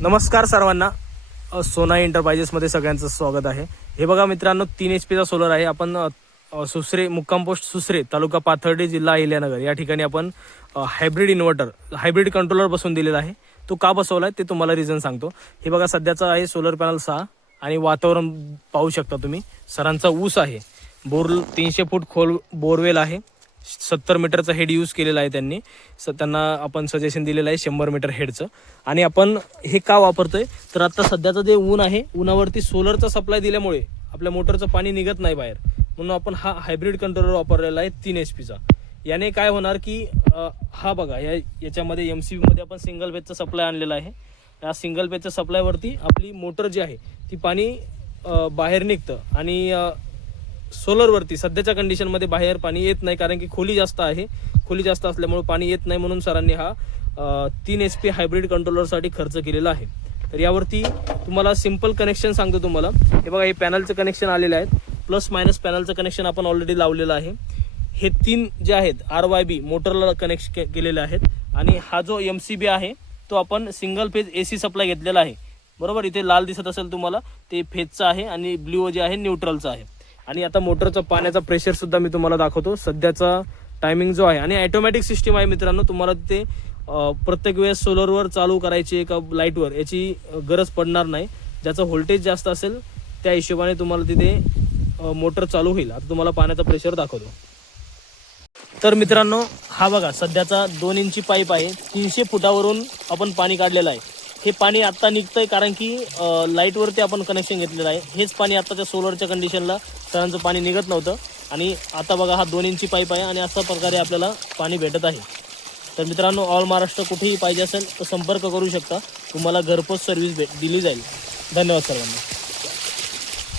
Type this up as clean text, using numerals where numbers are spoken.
नमस्कार सर्वांना, सोना एंटरप्राइजेसमध्ये सगळ्यांचं स्वागत आहे। हे बघा मित्रांनो, 3 HP चा सोलर आहे। आपण सुसरे मुक्काम पोस्ट सुसरे तालुका पाथर्डी जिल्हा अहिल्यानगर या ठिकाणी आपण हायब्रिड इन्व्हर्टर हायब्रिड कंट्रोलर बसवून दिलेला आहे। तो का बसवलाय ते तुम्हाला रिझन सांगतो। हे बघा सध्याचा आहे सोलर पॅनल 6 आणि वातावरण पाहू शकता तुम्ही। सरांचा ऊस आहे, बोर 300 फूट खोल बोरवेल आहे, 70 मीटरचा हेड यूज केलेला आहे त्यांनी। त्यांना आपण सजेशन दिलेलं आहे 100 मीटर हेडचं। आणि आपण हे का वापरतोय तर आता सध्याचं जे ऊन आहे, उन्हावरती सोलरचा सप्लाय दिल्यामुळे आपल्या मोटरचं पाणी निघत नाही बाहेर, म्हणून आपण हा हायब्रिड कंट्रोलर वापरलेला आहे 3 HP चा। याने काय होणार की हा बघा याच्यामध्ये MCB मध्ये आपण सिंगल फेजचा सप्लाय आणलेला आहे। या सिंगल फेजच्या सप्लायवरती आपली मोटर जी आहे ती पाणी बाहेर निघतं आणि सोलरवरती सध्याच्या कंडिशनमध्ये बाहेर पाणी येत नाही, कारण की खोली जास्त आहे। खोली जास्त असल्यामुळे पाणी येत नाही, म्हणून सरांनी हा 3 HP हायब्रिड कंट्रोलरसाठी खर्च केलेला आहे। तर यावरती तुम्हाला सिंपल कनेक्शन सांगतो तुम्हाला। हे बघा, हे पॅनलचं कनेक्शन आलेलं आहे, प्लस मायनस पॅनलचं कनेक्शन आपण ऑलरेडी लावलेलं आहे। हे 3 जे आहेत RYB मोटरला कनेक्ट केलेले आहेत आणि हा जो MCB आहे तो आपण सिंगल फेज AC सप्लाय घेतलेला आहे। बरोबर, इथे लाल दिसत असेल तुम्हाला, ते फेजचा आहे आणि ब्ल्यू जे आहे न्यूट्रलचा आहे। आणि आता मोटरचा पाण्याचा प्रेशर सुद्धा मी तुम्हाला दाखवतो, सध्याचा टायमिंग जो आहे। आणि ऑटोमॅटिक सिस्टीम आहे मित्रांनो, तुम्हाला ते प्रत्येक वेळेस सोलरवर चालू करायची का लाईटवर याची गरज पडणार नाही। ज्याचं व्होल्टेज जास्त असेल त्या हिशोबाने तुम्हाला तिथे मोटर चालू होईल। आता तुम्हाला पाण्याचा प्रेशर दाखवतो। तर मित्रांनो, हा बघा सध्याचा 2 इंची पाईप आहे, 300 फुटावरून आपण पाणी काढलेलं आहे। हे पाणी आत्ता निघतंय कारण की लाईटवरती आपण कनेक्शन घेतलेलं आहे। हेच पाणी आत्ताच्या सोलरच्या कंडिशनला सरांचं पाणी निघत नव्हतं आणि आता बघा हा 2 इंची पाईप आहे आणि अशा प्रकारे आपल्याला पाणी भेटत आहे। तर मित्रांनो, ऑल महाराष्ट्र कुठेही पाहिजे असेल तर संपर्क करू शकता, तुम्हाला घरपोच सर्व्हिस दिली जाईल। धन्यवाद सर्वांना।